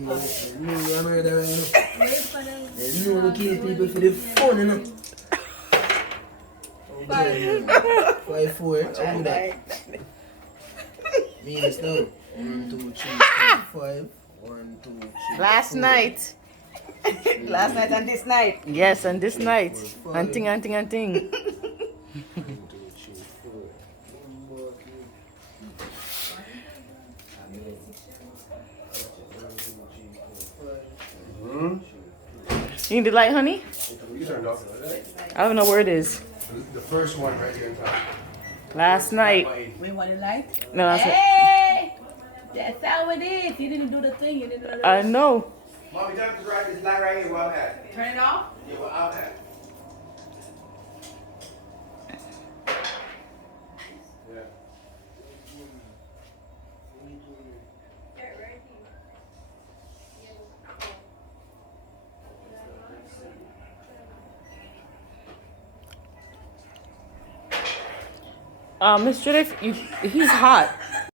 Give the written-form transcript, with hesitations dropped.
I'm ready. There's no kill people for the fun, you know. Okay, 5-4. How would that? Means now. 1, 2, 3, 4, 5. 1, 2, 3. Last 4. night. Last night and this night. Yes, and this night. 4, 5. Hunting. 1, 2, 3, 4. You need the light, honey? You turned off. I don't know where it is. The first one right here on top. Last night. We want it light? No, that's Hey! That's how it is. You didn't do the thing. You didn't do the I know. Mommy, turn this light right here where I'm at. Turn it off? Yeah, where I'm at. Yeah. Miss Judith, he's hot.